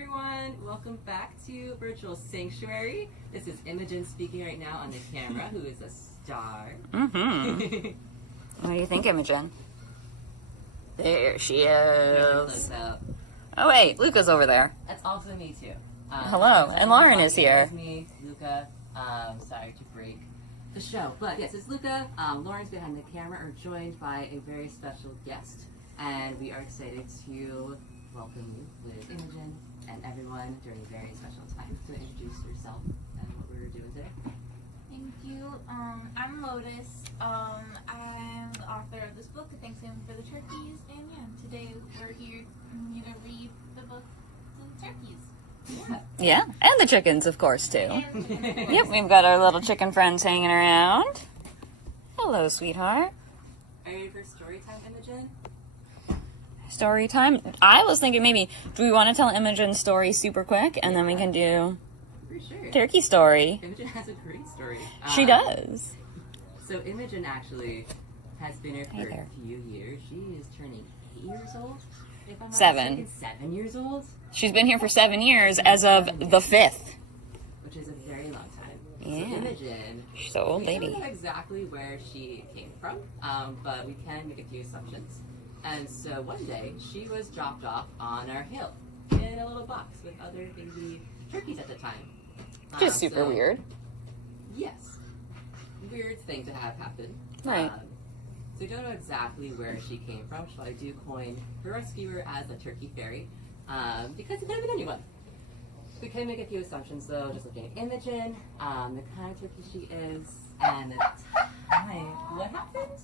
everyone. Welcome back to Virtual Sanctuary. This is Imogen speaking right now on the camera, who is a star. Mm-hmm. What do you think, Imogen? There she is. Oh wait, Luca's over there. That's also me too. Hello, and Lauren is here. That's me, Luca. Sorry to break the show, but yes, it's Luca. Lauren's behind the camera, are joined by a very special guest, and we are excited to welcome you with Imogen and everyone during a very special time. So introduce yourself and what we're doing today. Thank you. I'm Lotus. I'm the author of this book, Thanksgiving for the Turkeys, and yeah, today we're here to read the book to the turkeys. Yeah, and the chickens, of course, too. Yep, we've got our little chicken friends hanging around. Hello, sweetheart. Are you ready for story time, Imogen? Story time? I was thinking maybe, do we want to tell Imogen's story super quick, and then we can do For sure. turkey story? Imogen has a great story. She does. So Imogen actually has been here for Hey a there. few years. She is turning 8 years old. If I'm not 7. mistaken, 7 years old, She's been here for 7 years as of the 5th. which is a very long time. Yeah. So Imogen, She's an old we lady. don't know exactly where she came from, but we can make a few assumptions. And so one day, she was dropped off on our hill in a little box with other baby turkeys at the time. Which is super So- weird. Yes. Weird thing to have happen. Right. So we don't know exactly where she came from, so I do coin her rescuer as a turkey fairy, because it could have been anyone. We can make a few assumptions though, just looking at Imogen, the kind of turkey she is, and the time. What happened?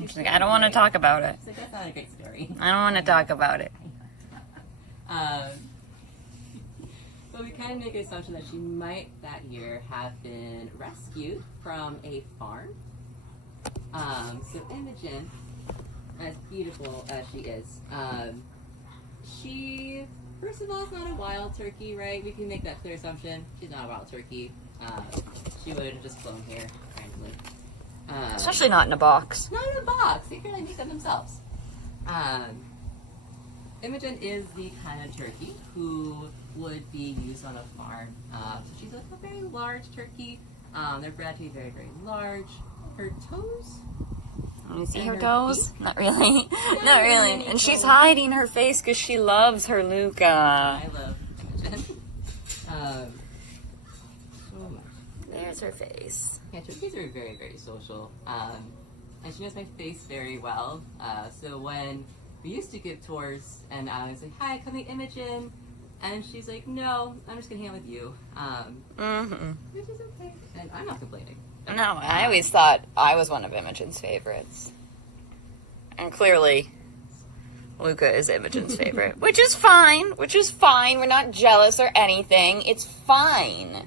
She's like, I don't want to talk about it. It's like, that's not a great story. I don't want to talk about it. But we kind of make an assumption that she might that year have been rescued from a farm. So Imogen, as beautiful as she is, she, first of all, is not a wild turkey, right? We can make that clear assumption. She's not a wild turkey. She would have just flown here randomly. Especially not in a box. Not in a box. They can really make them themselves. Imogen is the kind of turkey who would be used on a farm. So she's a very large turkey. They're bred to be very, very large. Her toes. Can you see And her her toes? Not really. Not really really. any And she's toes. hiding her face because she loves her Luca. I love Imogen. So much. There's her face. Yeah, turkeys are very, very social. And she knows my face very well. So when we used to give tours and I was like, hi, come meet Imogen. And she's like, no, I'm just going to hang out with you. Mm-hmm. Which is okay. And I'm not complaining. No, I always thought I was one of Imogen's favorites. And clearly, Luca is Imogen's favorite. Which is fine. Which is fine. We're not jealous or anything. It's fine.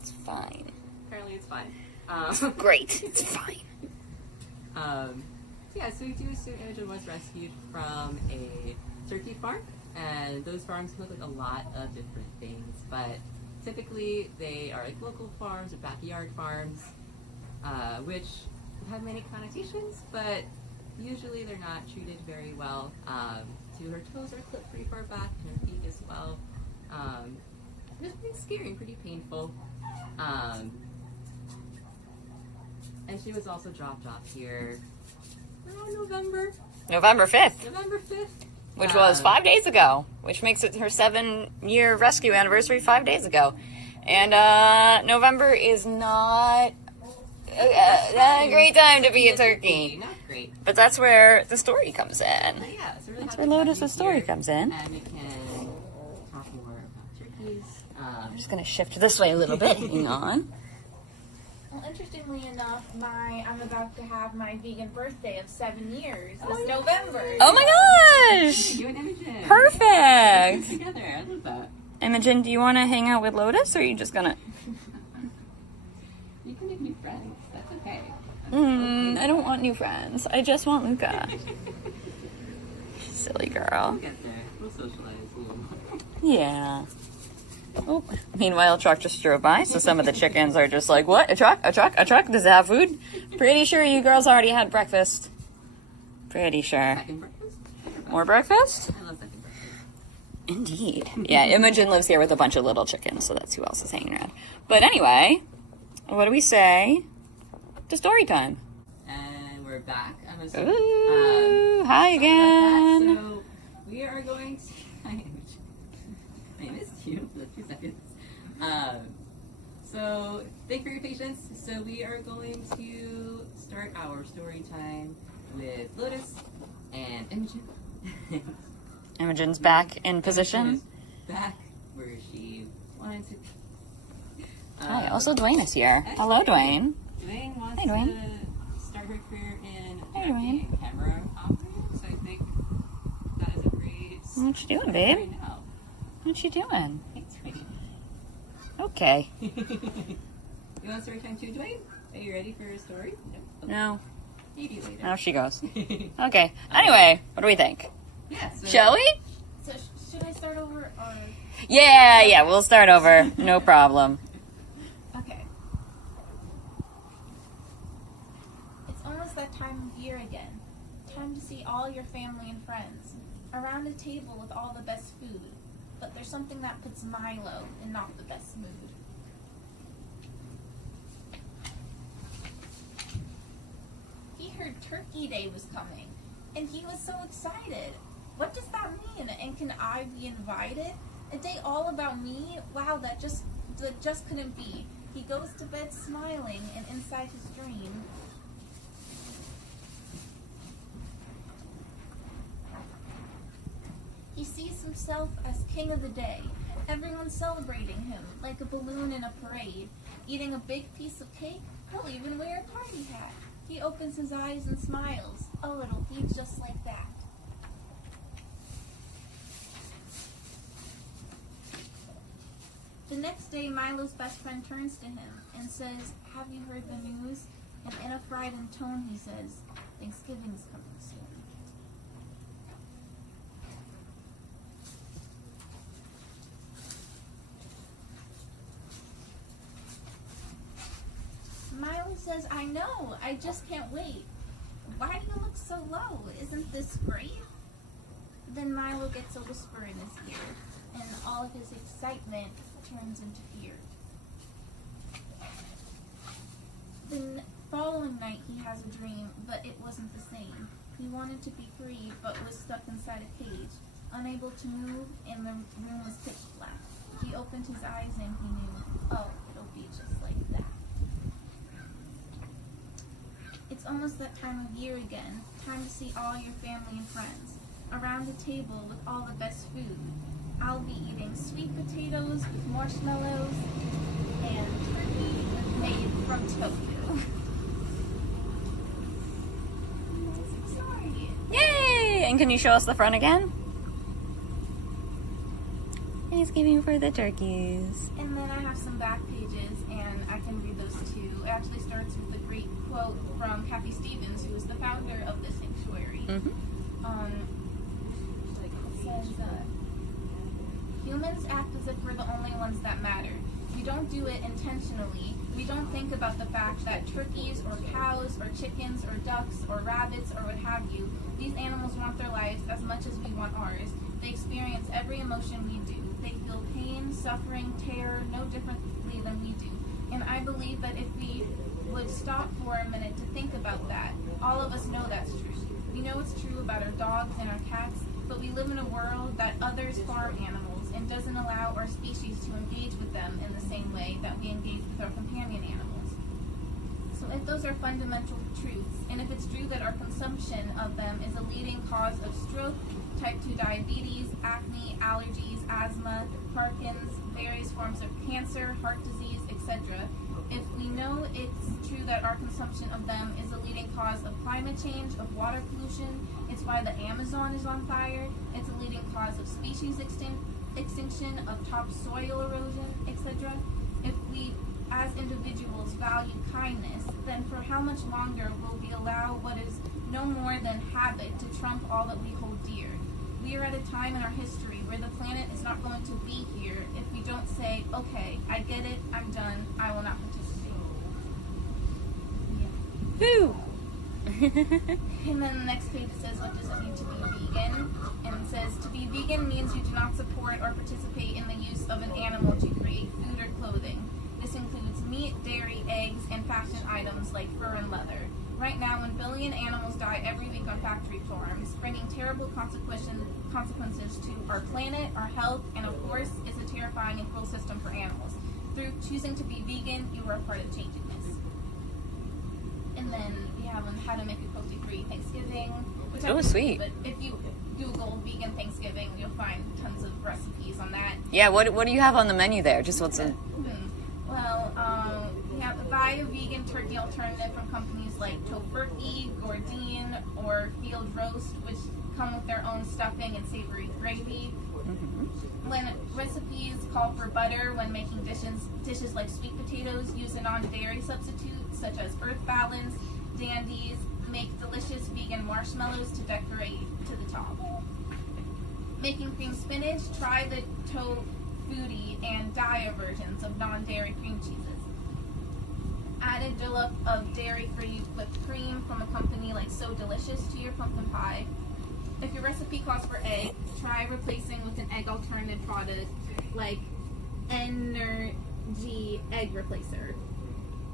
It's fine. Apparently it's fine. Great. It's fine. Yeah, so we do assume Imogen was rescued from a turkey farm. And those farms look like a lot of different things. But typically they are like local farms or backyard farms, which have many connotations, but usually they're not treated very well. So her toes are clipped pretty far back, and her feet as well. It's pretty scary and pretty painful. And she was also dropped off here around November November 5th. 5th. Which was 5 days ago, which makes it her 7-year rescue anniversary 5 days ago. And November is not a great time to be a turkey. Not great. But that's where the story comes in. But yeah, so really That's happy where to have Lotus's you story here, comes in. And we can talk more about turkeys. I'm just going to shift this way a little bit. Hang on. Well, interestingly enough, I'm about to have my vegan birthday of 7 years this November. Oh my gosh! You and Imogen. Perfect! Together. I love that. Imogen, do you want to hang out with Lotus, or are you just going to... You can make new friends. That's okay. I don't want new friends. I just want Luca. Silly girl. We'll get there. We'll socialize a little more. Yeah. Oh. Meanwhile, a truck just drove by, so some of the chickens are just like, what? A truck? A truck? A truck? Does it have food? Pretty sure you girls already had breakfast. Pretty sure. Second breakfast? More breakfast? I love second breakfast. Indeed. Yeah, Imogen lives here with a bunch of little chickens, so that's who else is hanging around. But anyway, what do we say to story time? And we're back. I'm assuming. Ooh, hi again. So we are going to. I missed you for a few seconds. So thank you for your patience. So we are going to start our story time with Lotus and Imogen. Imogen's back in position. Imogen is back where she wanted to be. Hi, also Dwayne is here. Hello, Dwayne. Dwayne wants Hi, Dwayne. to start her career in Hi, directing camera operating, so I think that is a great What you doing, babe? right now. What you doing? Thanks, Dwayne. Okay. You want story time too, Dwayne? Are you ready for a story? No. No. Maybe later. Now she goes. Okay. Anyway, what do we think? Yeah, so Shall we? So should I start over or? Yeah, we'll start over. No problem. Okay. It's almost that time of year again. Time to see all your family and friends around a table with all the best food. But there's something that puts Milo in not the best mood. He heard Turkey Day was coming, and he was so excited. What does that mean? And can I be invited? A day all about me? Wow, that just couldn't be. He goes to bed smiling, and inside his dream, he sees himself as king of the day. Everyone's celebrating him like a balloon in a parade. Eating a big piece of cake, he'll even wear a party hat. He opens his eyes and smiles. Oh, it'll be just like that. The next day, Milo's best friend turns to him and says, "Have you heard the news?" And in a frightened tone, he says, "Thanksgiving's coming soon." Milo says, "I know, I just can't wait. Why do you look so low? Isn't this great?" Then Milo gets a whisper in his ear, and all of his excitement turns into fear. The following night he has a dream, but it wasn't the same. He wanted to be free, but was stuck inside a cage, unable to move, and the room was pitch black. He opened his eyes and he knew, oh, it'll be just like that. It's almost that time of year again, time to see all your family and friends, around a table with all the best food. I'll be eating sweet potatoes with marshmallows and turkey made from tofu. Sorry. Yay! And can you show us the front again? Thanksgiving for the turkeys. And then I have some back pages, and I can read those too. It actually starts with a great quote from Kathy Stevens, who is the founder of the sanctuary. Mm-hmm. It says, humans act as if we're the only ones that matter. We don't do it intentionally. We don't think about the fact that turkeys or cows or chickens or ducks or rabbits or what have you, these animals want their lives as much as we want ours. They experience every emotion we do. They feel pain, suffering, terror, no differently than we do. And I believe that if we would stop for a minute to think about that, all of us know that's true. We know it's true about our dogs and our cats, but we live in a world that others farm animals and doesn't allow our species to engage with them in the same way that we engage with our companion animals. So if those are fundamental truths, and if it's true that our consumption of them is a leading cause of stroke, type 2 diabetes, acne, allergies, asthma, Parkinson's, various forms of cancer, heart disease, etc., if we know it's true that our consumption of them is a leading cause of climate change, of water pollution, it's why the Amazon is on fire, it's a leading cause of species extinction, of topsoil erosion, etc., if we as individuals value kindness, then for how much longer will we allow what is no more than habit to trump all that we hold dear? We are at a time in our history where the planet is not going to be here if we don't say, okay, I get it, I'm done, I will not participate. Yeah. Woo! And then the next page says, what does it mean to be vegan? And it says, to be vegan means you do not support or participate in the use of an animal to create food or clothing. This includes meat, dairy, eggs, and fashion items like fur and leather. Right now, 1 billion animals die every week on factory farms, bringing terrible consequences to our planet, our health, and of course, it's a terrifying and cruel system for animals. Through choosing to be vegan, you are a part of changing this. And then we have on how to make a cruelty-free Thanksgiving. Which I Sweet. But if you Google vegan Thanksgiving, you'll find tons of recipes on that. Yeah, what do you have on the menu there? Just what's in... Well, we have buy a vegan turkey alternative from companies like Tofurkey, Gordine, or Field Roast, which come with their own stuffing and savory gravy. When recipes call for butter when making dishes like sweet potatoes, use a non-dairy substitute such as Earth Balance, Dandies, make delicious vegan marshmallows to decorate to the top. Making cream spinach, try the Tofutti and Daya versions of non-dairy cream cheeses. Add a dollop of dairy-free whipped cream from a company like So Delicious to your pumpkin pie. If your recipe calls for egg, try replacing with an egg alternative product like Energy Egg Replacer.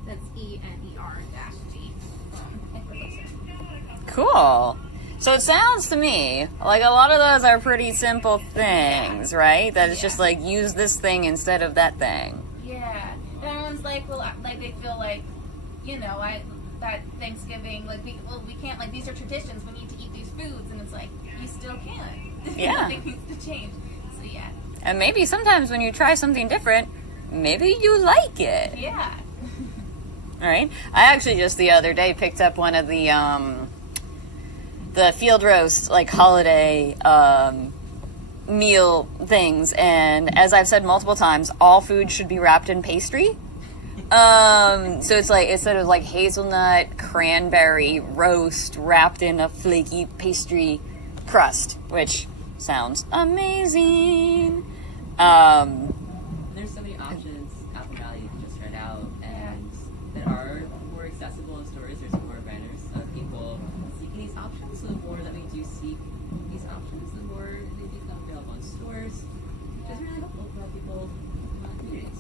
That's ENER-G. Egg Replacer. Cool. So it sounds to me like a lot of those are pretty simple things, right? That it's just like, use this thing instead of that thing. Yeah. And everyone's like, well, like they feel like, you know, that Thanksgiving, like, we can't, like, these are traditions, we need to eat these foods, and it's like, you still can. Yeah. Nothing needs to change. So, yeah. And maybe sometimes when you try something different, maybe you like it. Yeah. All right. I actually just the other day picked up one of the Field Roast, like, holiday meal things, and as I've said multiple times, all food should be wrapped in pastry. So it's like, instead of like hazelnut cranberry roast wrapped in a flaky pastry crust, which sounds amazing. There's so many options Apple Valley you can just try out, and that are more accessible in stores. There's more awareness of people seeking these options. So the more that we do seek these options, the more they become available in stores, which is really helpful for people communities.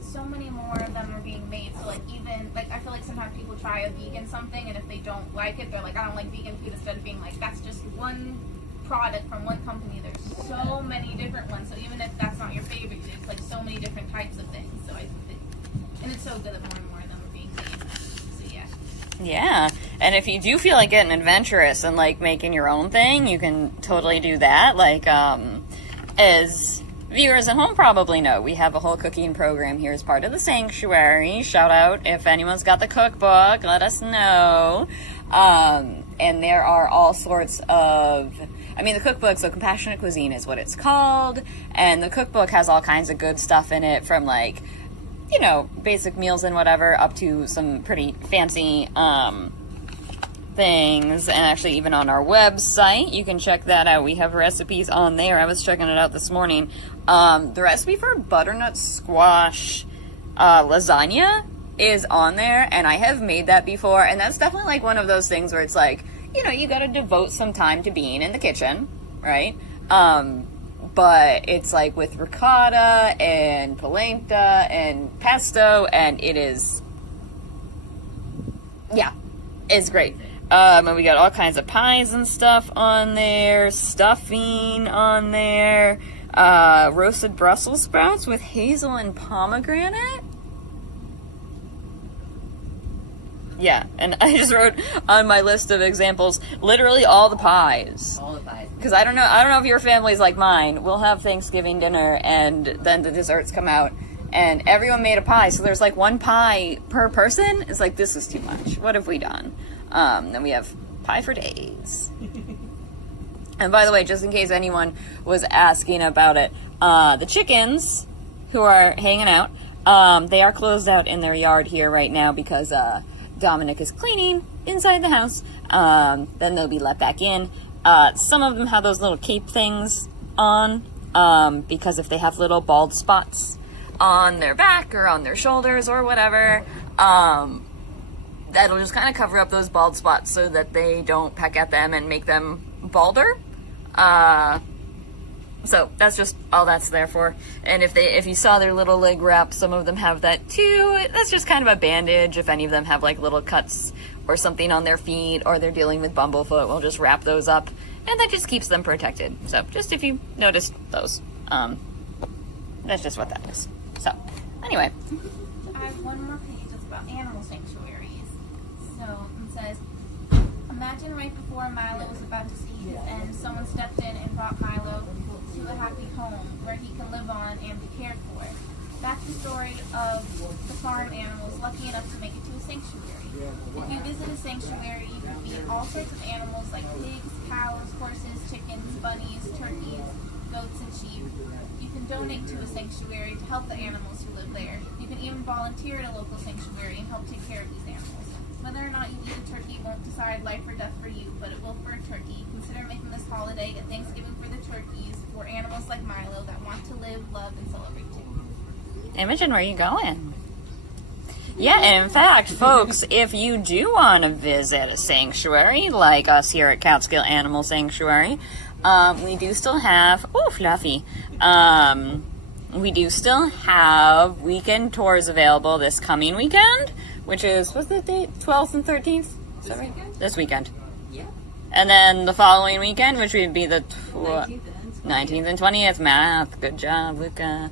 So many more of them are being made. So, like, even, like, I feel like sometimes people try a vegan something, and if they don't like it, they're like, I don't like vegan food, instead of being like, that's just one product from one company. There's so many different ones. So even if that's not your favorite, there's, like, so many different types of things. So I think, and it's so good that more and more of them are being made. So, yeah. Yeah. And if you do feel like getting adventurous and like making your own thing, you can totally do that. Like, as viewers at home probably know, we have a whole cooking program here as part of the Sanctuary. Shout out if anyone's got the cookbook, let us know. And there are all sorts of, I mean, the cookbook, so Compassionate Cuisine is what it's called, and the cookbook has all kinds of good stuff in it, from like, you know, basic meals and whatever, up to some pretty fancy things. And actually, even on our website, you can check that out. We have recipes on there. I was checking it out this morning. The recipe for butternut squash lasagna is on there, and I have made that before, and that's definitely like one of those things where it's like, you know, you gotta devote some time to being in the kitchen, right? But it's like with ricotta and polenta and pesto, and it is, yeah, it's great. And we got all kinds of pies and stuff on there, stuffing on there, roasted Brussels sprouts with hazel and pomegranate. Yeah, and I just wrote on my list of examples literally all the pies. All the pies. Because I don't know if your family's like mine. We'll have Thanksgiving dinner, and then the desserts come out, and everyone made a pie. So there's like one pie per person. It's like, this is too much. What have we done? Then we have pie for days. And by the way, just in case anyone was asking about it, the chickens who are hanging out, they are closed out in their yard here right now because Dominic is cleaning inside the house. Then they'll be let back in. Some of them have those little cape things on, because if they have little bald that'll just kind of cover up those bald spots so that they don't peck at them and make them balder. So that's just all that's there for. And if you saw their little leg wrap, some of them have that too. That's just kind of a bandage. If any of them have like little cuts or something on their feet, or they're dealing with bumblefoot, we'll just wrap those up, and that just keeps them protected. So just if you noticed those, that's just what that is. So anyway, I have one more page that's about animal sanctuaries. So it says, imagine right before Milo was about to see his end, someone stepped in and brought Milo to a happy home where he can live on and be cared for. That's the story of the farm animals lucky enough to make it to a sanctuary. If you visit a sanctuary, you can meet all sorts of animals like pigs, cows, horses, chickens, bunnies, turkeys, goats, and sheep. You can donate to a sanctuary to help the animals who live there. You can even volunteer at a local sanctuary and help take care of these animals. Whether or not you eat a turkey won't decide life or death for you, but it will for a turkey. Consider making this holiday a Thanksgiving for the turkeys, for animals like Milo that want to live, love, and celebrate too. Imogen, where are you going? Yeah, in fact, folks, if you do want to visit a sanctuary like us here at Catskill Animal Sanctuary, we do still have, Fluffy, we do still have weekend tours available this coming weekend, which is, what's the date? 12th and 13th? Is that right? This weekend. Yeah. And then the following weekend, which would be the 19th 19th and 20th. Math. Good job, Luca.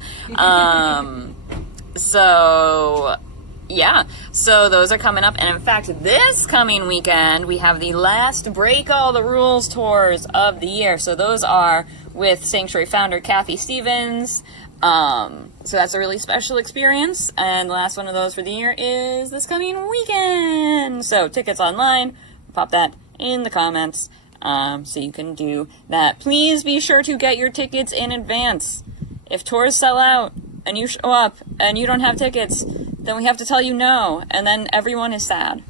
So, yeah. So those are coming up. And in fact, this coming weekend, we have the last Break All the Rules tours of the year. So those are with Sanctuary founder Kathy Stevens. So that's a really special experience, and the last one of those for the year is this coming weekend. So tickets online, pop that in the comments, so you can do that. Please be sure to get your tickets in advance. If tours sell out and you show up and you don't have tickets, then we have to tell you no, and then everyone is sad.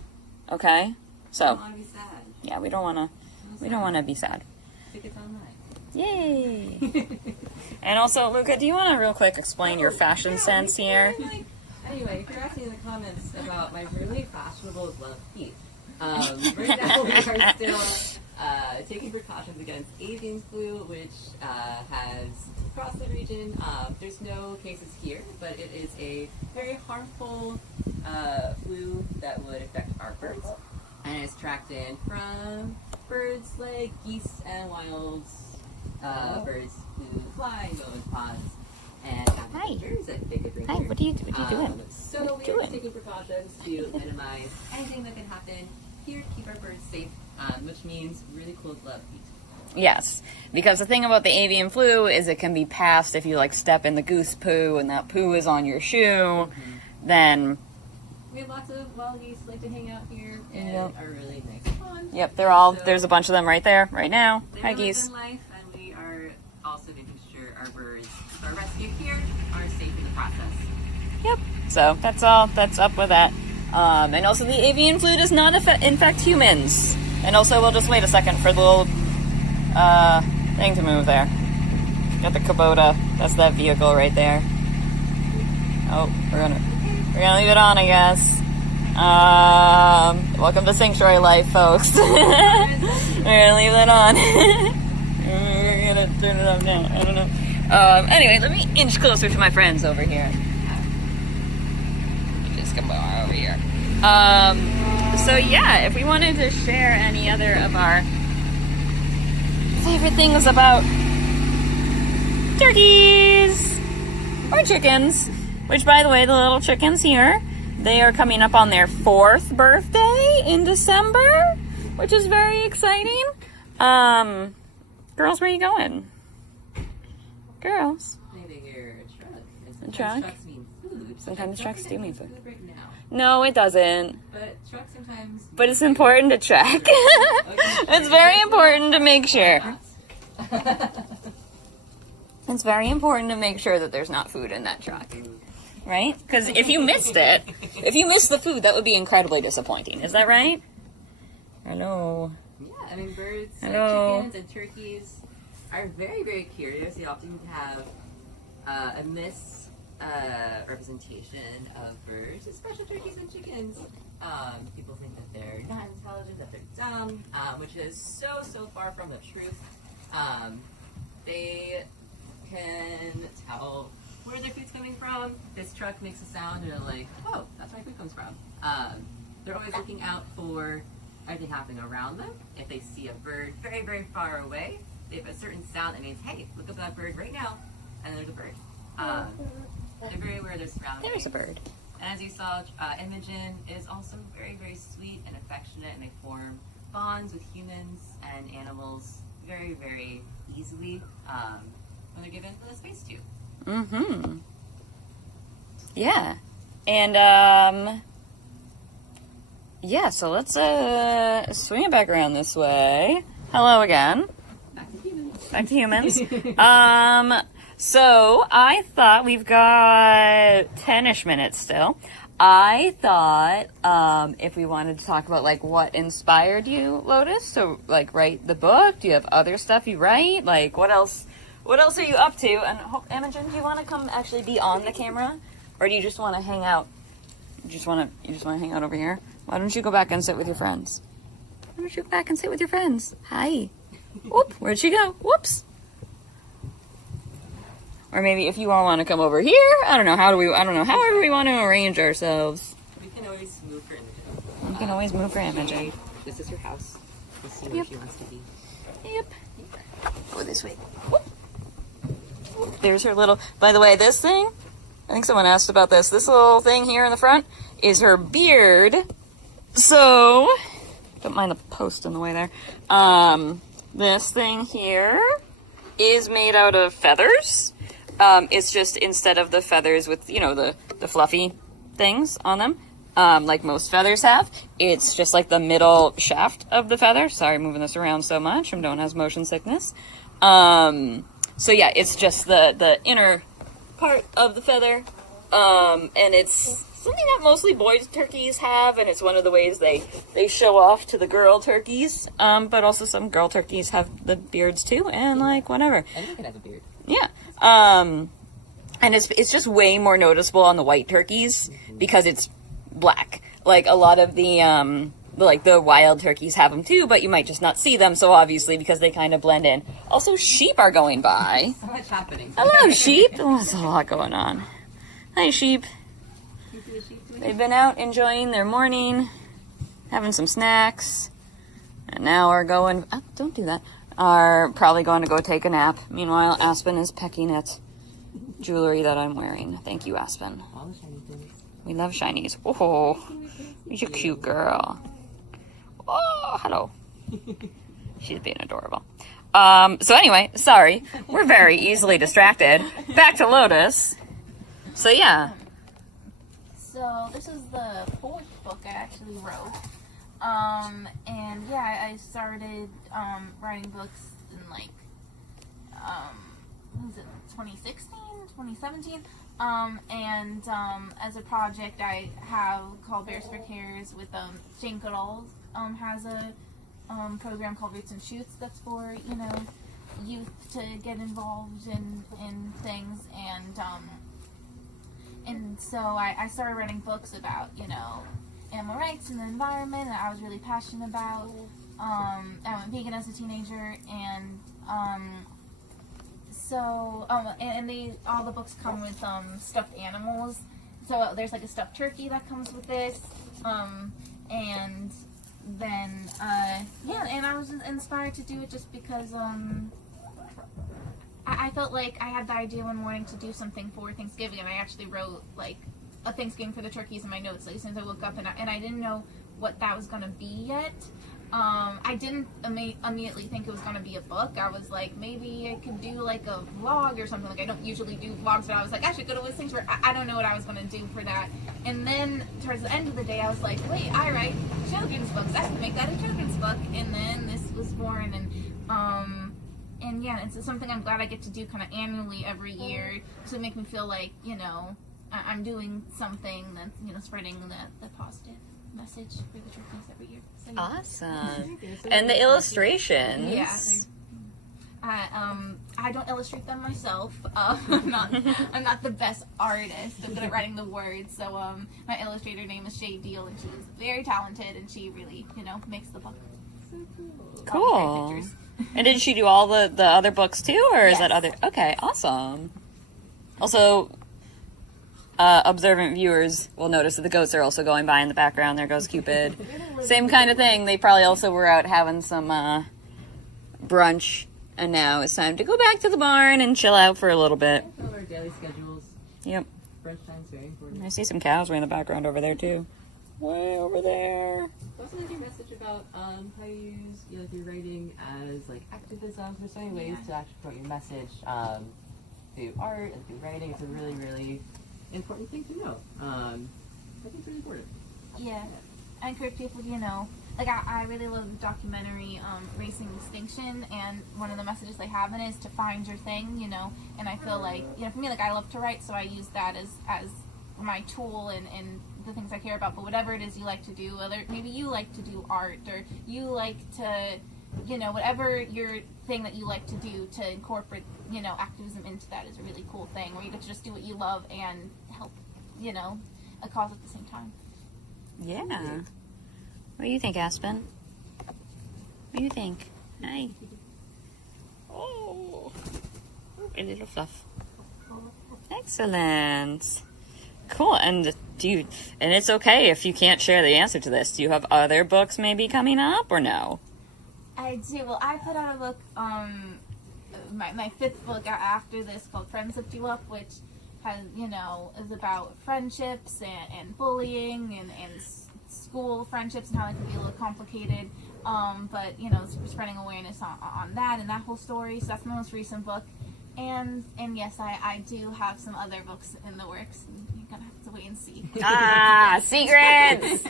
Okay? So, I don't want to be sad. yeah, we don't want to be sad. Tickets online. Yay! And also, Luca, do you want to real quick explain your fashion sense here? Anyway, if you're asking in the comments about my really fashionable glove feet, right now we are still taking precautions against avian flu, which has across the region. There's no cases here, but it is a very harmful flu that would affect our birds, and it's tracked in from birds like geese and wild birds who fly and go in pods, and aviators that they could bring Hi, here. what are you doing? So we are taking precautions to minimize anything that can happen here to keep our birds safe, which means really cool glove feet. Yes, because the thing about the avian flu is it can be passed if you like step in the goose poo and that poo is on your shoe, then... We have lots of wild geese like to hang out here and are really nice and fun. Yep, they're all, there's a bunch of them right there, right now. They Hi, live geese. in life, and we are also making sure our birds who are rescued here are safe in the process. Yep, so that's all, that's up with that. And also the avian flu does not infect humans. And also, we'll just wait a second for the little thing to move there. Got the Kubota, that's that vehicle right there. Oh, we're gonna leave it on, I guess. Welcome to Sanctuary Life, folks. We're gonna leave it on. We're gonna turn it off now. I don't know. Anyway, let me inch closer to my friends over here. Just come over here. So yeah, if we wanted to share any other of our favorite things about turkeys or chickens, which by the way, the little chickens here, they are coming up on their 4th birthday in December, which is very exciting. Girls, where are you going? Girls. I think they hear a truck. And A sometimes truck? trucks mean food. Sometimes I trucks don't do think mean that food. means right now. No, it doesn't. But trucks sometimes. But it's important to check. It's very important to make sure. It's very important to make sure that there's not food in that truck. Right? Because if you missed it, if you missed the food, that would be incredibly disappointing. Is that right? Hello. Yeah, I mean, birds, like Hello. chickens and turkeys are very, very curious. They often have a misrepresentation of birds, especially turkeys and chickens. People think that they're not intelligent, that they're dumb, which is so far from the truth. They can tell where their food's coming from. This truck makes a sound, and they're like, oh, that's where my food comes from. They're always looking out for everything happening around them. If they see a bird very far away, they have a certain sound that means, hey, look up that bird right now, and there's a bird. They're very aware of their surroundings. There's a bird. And as you saw, Imogen is also very sweet and affectionate, and they form bonds with humans and animals very easily when they're given the space to. Mm-hmm. Yeah. And, yeah, so let's, swing it back around this way. Hello again. Back to humans. So I thought we've got 10-ish minutes still. I thought, if we wanted to talk about, like, what inspired you, Lotus, to, like, write the book. Do you have other stuff you write? Like, what else are you up to? And Imogen, do you want to come actually be on the camera? Or do you just want to hang out? You just want to hang out over here? Why don't you go back and sit with your friends? Why don't you go back and sit with your friends? Hi. Whoop, where'd she go? Whoops. Or maybe if you all want to come over here, I don't know, however we want to arrange ourselves. We can always move for Imogen. You can always move for Imogen. This is her house. We'll see where she wants to be. Yep. Go this way. Whoop. Whoop. There's her little, by the way, this thing, I think someone asked about this. This little thing here in the front is her beard. So, don't mind the post in the way there. This thing here is made out of feathers. It's just instead of the feathers with, the fluffy things on them, like most feathers have, it's just like the middle shaft of the feather. Sorry, moving this around so much. I don't have motion sickness. So yeah, it's just the inner part of the feather. And it's something that mostly boys turkeys have, and it's one of the ways they show off to the girl turkeys. But also some girl turkeys have the beards too, and like whatever. Anyone can have a beard. Yeah. And it's just way more noticeable on the white turkeys because it's black. Like a lot of the wild turkeys have them too, but you might just not see them so obviously because they kind of blend in. Also, sheep are going by. So much happening. Hello, sheep. Oh, there's a lot going on. Hi, sheep. They've been out enjoying their morning, having some snacks, and now are going, don't do that, are probably going to go take a nap. Meanwhile, Aspen is pecking at jewelry that I'm wearing. Thank you, Aspen. All the shiny things. We love shinies. Oh, you're a cute girl. Oh, hello. She's being adorable. So anyway, sorry. We're very easily distracted. Back to Lotus. So yeah. So this is the fourth book I actually wrote. And yeah, I started writing books in like what was it, 2016, 2017. And as a project I have called Bears for Cares with Jane Goodall has a program called Roots and Shoots that's for, youth to get involved in things, and so I started writing books about, animal rights and the environment that I was really passionate about. I went vegan as a teenager, and all the books come with stuffed animals. So there's like a stuffed turkey that comes with this, and then and I was inspired to do it just because I felt like I had the idea one morning to do something for Thanksgiving, and I actually wrote like a Thanksgiving for the turkeys in my notes. Like as soon as I woke up, and I didn't know what that was gonna be yet. I didn't immediately think it was gonna be a book. I was like, maybe I could do like a vlog or something. Like I don't usually do vlogs, but I was like, I should go to those things where I don't know what I was gonna do for that. And then towards the end of the day, I was like, wait, I write children's books. I should make that a children's book. And then this was born, and yeah, it's something I'm glad I get to do kind of annually every year to make me feel like, I'm doing something that's, spreading the positive message for the turkeys every year. So, yeah. Awesome. And the illustrations. Yeah. I don't illustrate them myself. I'm not the best artist. I'm good at writing the words. So my illustrator name is Shay Deal, and she's very talented, and she really, makes the book. So cool. Cool. Pictures. And did she do all the other books too, or is Yes. that other? Okay, awesome. Also, observant viewers will notice that the goats are also going by in the background. There goes Cupid. Same kind of thing. They probably also were out having some brunch, and now it's time to go back to the barn and chill out for a little bit. All our daily schedules. Yep. Brunch time's very important. I see some cows way in the background over there too. Way over there. Also, like your message about how you use your writing as like activism. There's so many ways to actually promote your message through art and through writing. It's a really, really important thing to know. I think it's really important. Yeah. I encourage people, like I really love the documentary Racing Distinction, and one of the messages they have in it is to find your thing, and I feel like, for me, like I love to write, so I use that as my tool and the things I care about. But whatever it is you like to do, whether maybe you like to do art, or you like to, whatever your thing that you like to do, to incorporate, activism into that is a really cool thing, where you get to just do what you love and help, a cause at the same time. Yeah. What do you think, Aspen? What do you think? Hi. Oh, a little fluff. Excellent. Cool. And and it's okay if you can't share the answer to this. Do you have other books maybe coming up or no? I do. Well, I put out a book, my fifth book after this, called Friends Lift You Up, which has, is about friendships and bullying and school friendships and how they can be a little complicated. But, spreading awareness on that and that whole story. So that's my most recent book. And yes, I do have some other books in the works. You're going to have to wait and see. Ah, secrets!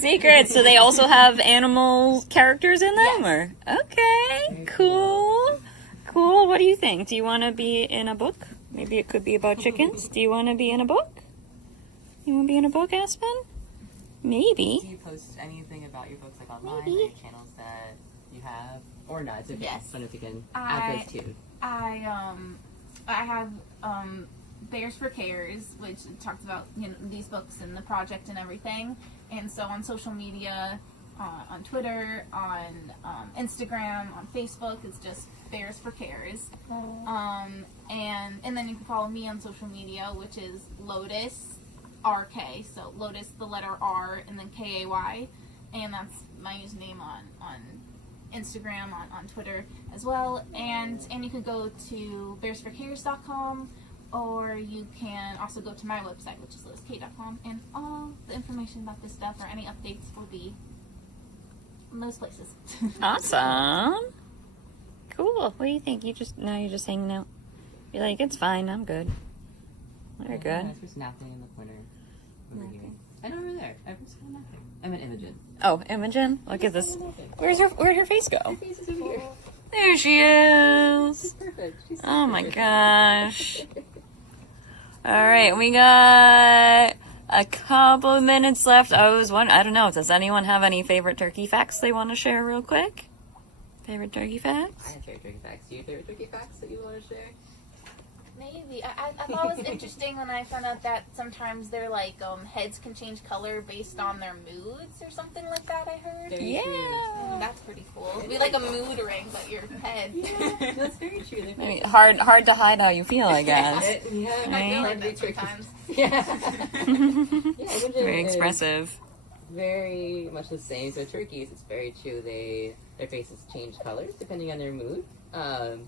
Secrets! So they also have animal characters in them? Yes. Or okay, cool. Cool. What do you think? Do you want to be in a book? Maybe it could be about chickens. Do you want to be in a book? You want to be in a book, Aspen? Maybe. Do you post anything about your books, like online, Maybe. or channels that you have, or not? It's okay. Yes. I don't know if you can add those too. I have Bears for Cares, which talks about these books and the project and everything. And so on social media, on Twitter, on Instagram, on Facebook, it's just Bears for Cares. And then you can follow me on social media, which is Lotus RK. So Lotus, the letter R, and then KAY, and that's my username on Instagram, on Twitter as well. And you can go to bearsforcares.com, or you can also go to my website, which is lotuskay.com, and all the information about this stuff or any updates will be in those places. Awesome. Cool. What do you think? You're just hanging out. You're like, it's fine. I'm good. We're good. Nice for napping in the corner over here. I know over there. I was napping. I'm an Imogen. Oh, Imogen. Look at this. Where'd her face go? My face is over here. There she is. She's perfect. She's so Oh my perfect. gosh. All right, we got a couple of minutes left. I don't know. Does anyone have any favorite turkey facts they want to share real quick? Favorite turkey I facts? have favorite turkey facts. Do you have favorite turkey facts that you want to share? Maybe. I thought it was interesting when I found out that sometimes their heads can change color based on their moods or something like that, I heard. Very Yeah. true. That's pretty cool. It'd be like a mood ring, but your head. Yeah, that's very true. I mean, hard to hide how you feel, I guess. Yeah, I feel Right? like that sometimes. Yeah. Imogen Very is expressive. Very much the same. So turkeys, it's very true. Their faces change colors depending on their mood. So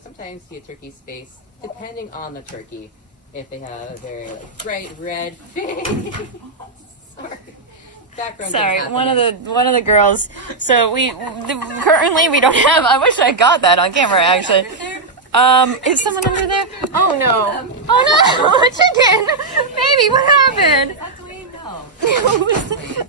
sometimes you see a turkey's face, depending on the turkey, if they have a very bright red face. Sorry. Background Sorry, things one happening. of the girls. So currently we don't have. I wish I got that on camera actually. Is someone under there? Oh no! Oh no! Chicken! Baby, what happened? That's the way you know.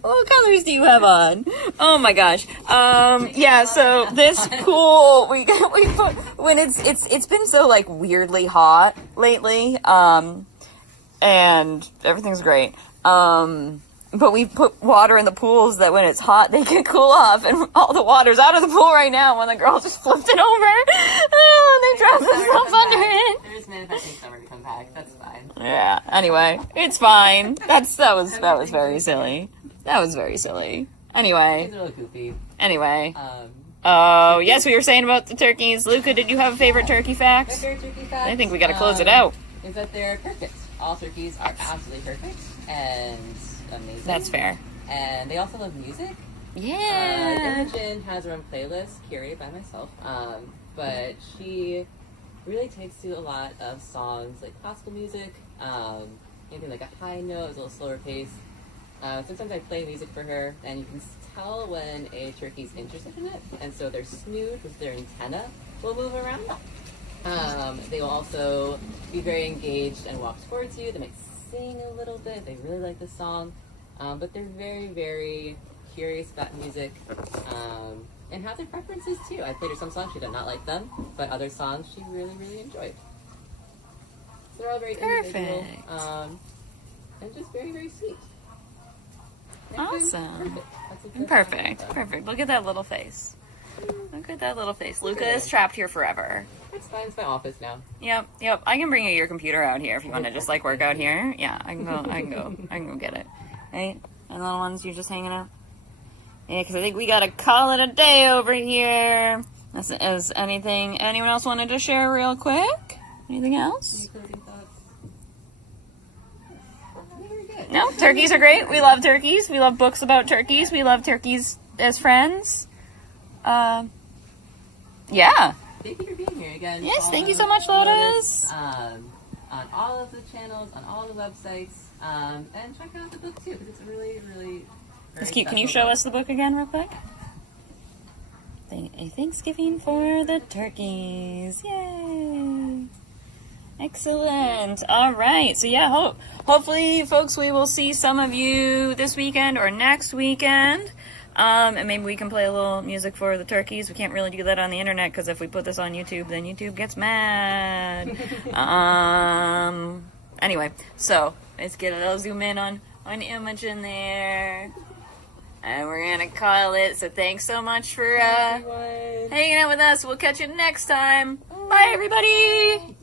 What colors do you have on? Oh my gosh. Yeah, so this cool we put when it's been so weirdly hot lately. And everything's great. but we put water in the pools that when it's hot they can cool off, and all the water's out of the pool right now. One of the girls just flipped it over and they dropped themselves under it. There's manifesting summer to come back. That's fine. Yeah. Anyway, it's fine. That was very silly. That was very silly. Anyway. It's a little goofy. Anyway. Oh, yes, we were saying about the turkeys. Luca, did you have a favorite turkey My fact? favorite turkey fact. I think we gotta close it out. Is that they're perfect. All turkeys are absolutely perfect and amazing. That's fair. And they also love music. Yeah. Imogen has her own playlist, curated by myself. But she really takes to a lot of songs like classical music, anything like a high note, a little slower pace. Sometimes I play music for her, and you can tell when a turkey's interested in it. And so their snoot, with their antenna, will move around. They will also be very engaged and walk towards you. They might sing a little bit. They really like the song. But they're very, very curious about music and have their preferences too. I played her some songs, she did not like them, but other songs she really, really enjoyed. So they're all very individual and just very, very sweet. Awesome. Perfect. Perfect. Look at that little face. Luca is trapped here forever. It's fine. It's my office now. Yep. I can bring you your computer out here if you want to just like work out here. Yeah, I can go get it. Right? And little ones, you're just hanging out. Yeah, because I think we gotta call it a day over here. Is anyone else wanted to share real quick? Anything else? Any closing thoughts? Very good. No, turkeys are great. We love turkeys. We love books about turkeys. We love turkeys as friends. Yeah. Thank you for being here again. Yes, Follow thank you so much, Lotus. on all of the channels, on all the websites, and check out the book too, because it's really, really. It's cute. Can you show us the book again, real quick? A Thanksgiving for the turkeys. Yay! Excellent. All right. So yeah, hopefully, folks, we will see some of you this weekend or next weekend. And maybe we can play a little music for the turkeys. We can't really do that on the internet because if we put this on YouTube, then YouTube gets mad. Anyway, so I'll zoom in on Imogen there. And we're going to call it. So thanks so much for hanging out with us. We'll catch you next time. Bye, everybody.